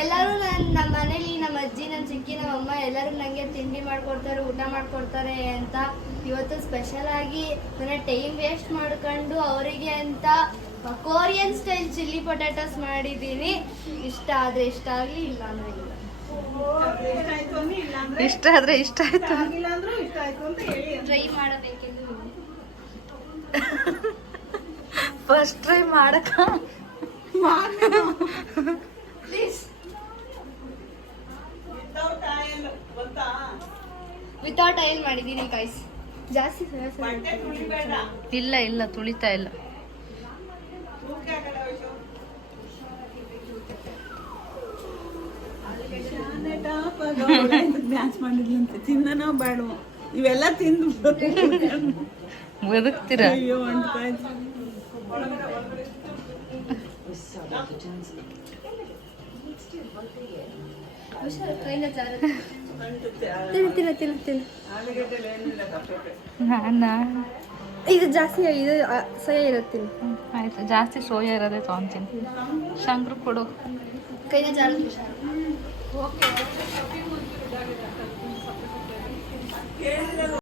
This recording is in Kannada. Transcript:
ಎಲ್ಲರೂ ನಮ್ಮ ಮನೇಲಿ ನಮ್ಮ ಅಜ್ಜಿ, ನಮ್ಮ ಚಿಕ್ಕಿ, ನಮ್ಮ ಅಮ್ಮ ಎಲ್ಲರೂ ನನಗೆ ತಿಂಡಿ ಮಾಡ್ಕೊಡ್ತಾರೆ, ಊಟ ಮಾಡ್ಕೊಡ್ತಾರೆ ಅಂತ ಇವತ್ತು ಸ್ಪೆಷಲ್ ಆಗಿ ನನ್ನ ಟೈಮ್ ವೇಸ್ಟ್ ಮಾಡ್ಕೊಂಡು ಅವರಿಗೆ ಅಂತ ಕೊರಿಯನ್ ಸ್ಟೈಲ್ ಚಿಲ್ಲಿ ಪೊಟ್ಯಾಟೋಸ್ ಮಾಡಿದ್ದೀನಿ. ಇಷ್ಟ ಆದರೆ ಇಷ್ಟ ಆಗಲಿ, ಇಲ್ಲ ಅಂದರೆ ಇಲ್ಲ. ಇಷ್ಟ ಆದ್ರೆ ಇಷ್ಟ ಆಯ್ತು, ಟ್ರೈ ಮಾಡಬೇಕೆಂದು ಫಸ್ಟ್ ಟ್ರೈ ಮಾಡಕ ಪ್ಲೀಸ್. ವಿತೌಟ್ ಆಯಿಲ್ ಮಾಡಿದ್ದೀನಿ ಗೈಸ್. ಜಾಸ್ತಿ ಇಲ್ಲ ಇಲ್ಲ ತುಳಿತಾ ಇಲ್ಲ. ಡ್ಯಾನ್ಸ್ ಮಾಡಿದ್ಲಂತೆ. ತಿನ್ನನೋ ಬೇಡ ಇವೆಲ್ಲ ತಿಂದು ಬದುಕ್ತೀರ. ಅಯ್ಯೋ ಇದು ಜಾಸ್ತಿ ಇದು ಸೋಯಾ ಇರುತ್ತೆ. ಆಯ್ತು, ಜಾಸ್ತಿ ಸೋಯಾ ಇರೋದೇ ತೊಗೊಂತೀನಿ. ಶಂಕರು ಕೊಡು. ಕೈನ ಜಾರು. ಓಕೆ.